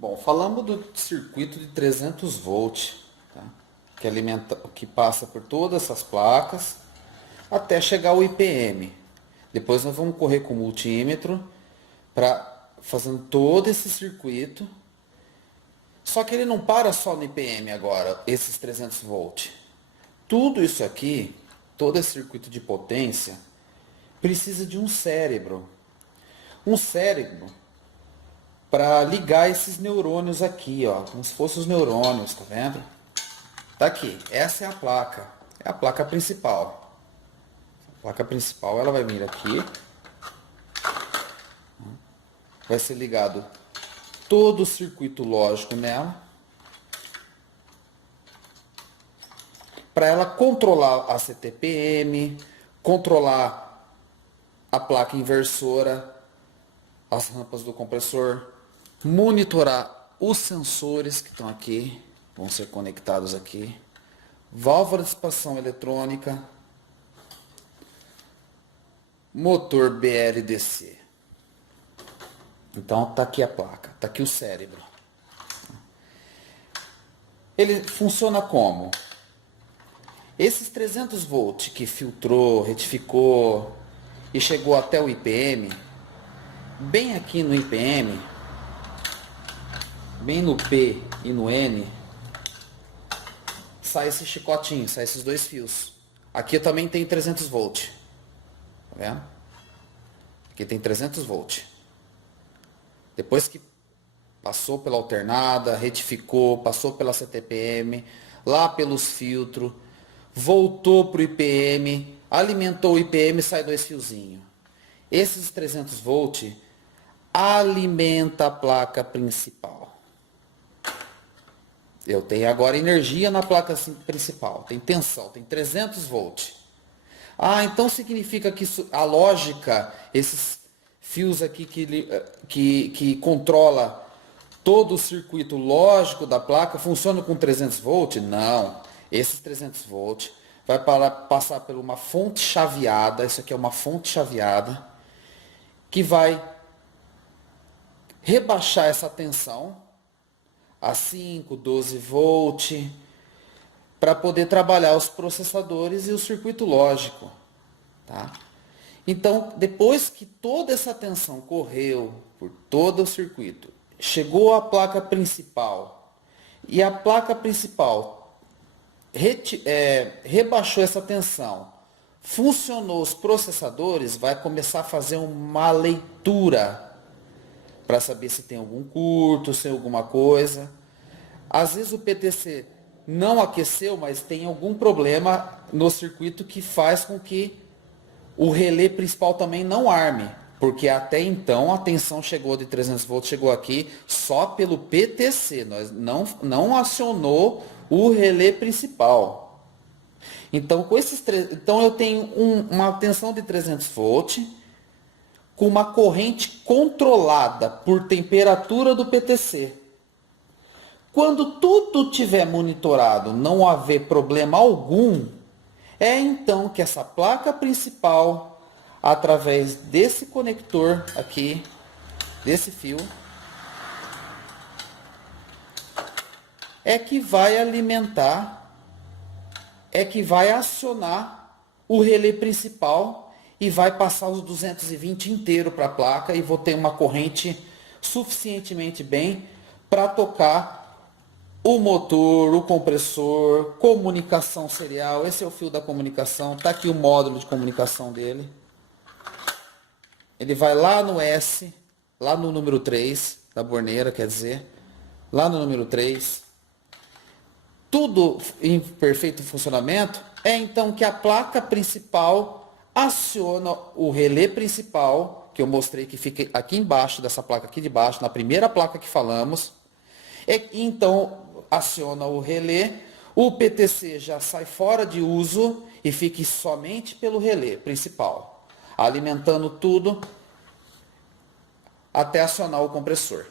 Bom, falamos do circuito de 300 volts, tá? Que passa por todas essas placas até chegar ao IPM. Depois nós vamos correr com o multímetro para fazendo todo esse circuito. Só que ele não para só no IPM agora, esses 300 volts. Tudo isso aqui, todo esse circuito de potência, precisa de um cérebro. Um cérebro para ligar esses neurônios aqui, ó, como se fossem os neurônios, tá vendo? Tá aqui, essa é a placa principal. A placa principal, ela vai vir aqui, vai ser ligado todo o circuito lógico nela, para ela controlar a CTPM, controlar a placa inversora, as rampas do compressor, monitorar os sensores que estão aqui, vão ser conectados aqui, válvula de dissipação eletrônica, motor BLDC. Então tá aqui a placa, tá aqui o cérebro. Ele funciona como? Esses 300 volts que filtrou, retificou e chegou até o IPM, bem aqui no IPM, bem no P e no N, sai esse chicotinho, sai esses dois fios. Aqui eu também tenho 300 volts. Tá vendo? Aqui tem 300 volts. Depois que passou pela alternada, retificou, passou pela CTPM, lá pelos filtros, voltou para o IPM, alimentou o IPM, sai dois fiozinhos. Esses 300 volts alimenta a placa principal. Eu tenho agora energia na placa principal, tem tensão, tem 300 volts. Ah, então significa que a lógica, esses fios aqui que controla todo o circuito lógico da placa, funciona com 300 volts? Não. Esses 300 volts vai passar por uma fonte chaveada, isso aqui é uma fonte chaveada, que vai rebaixar essa tensão a 5, 12 volts, para poder trabalhar os processadores e o circuito lógico. Tá? Então, depois que toda essa tensão correu por todo o circuito, chegou à placa principal, e a placa principal rebaixou essa tensão, funcionou os processadores, vai começar a fazer uma leitura para saber se tem algum curto, se tem alguma coisa. Às vezes o PTC não aqueceu, mas tem algum problema no circuito que faz com que o relé principal também não arme. Porque até então a tensão chegou de 300 volts, chegou aqui só pelo PTC, nós não acionou o relé principal. Então, então eu tenho uma tensão de 300 volts, com uma corrente controlada por temperatura do PTC. Quando tudo tiver monitorado, não haver problema algum, é então que essa placa principal, através desse conector aqui, desse fio, é que vai alimentar, é que vai acionar o relé principal e vai passar os 220 inteiro para a placa e vou ter uma corrente suficientemente bem para tocar o motor, o compressor, comunicação serial. Esse é o fio da comunicação, tá aqui o módulo de comunicação dele. Ele vai lá no S, lá no número 3 da borneira, quer dizer, lá no número 3. Tudo em perfeito funcionamento é então que a placa principal aciona o relé principal, que eu mostrei que fica aqui embaixo dessa placa aqui de baixo, na primeira placa que falamos. E então aciona o relé, o PTC já sai fora de uso e fica somente pelo relé principal, alimentando tudo até acionar o compressor.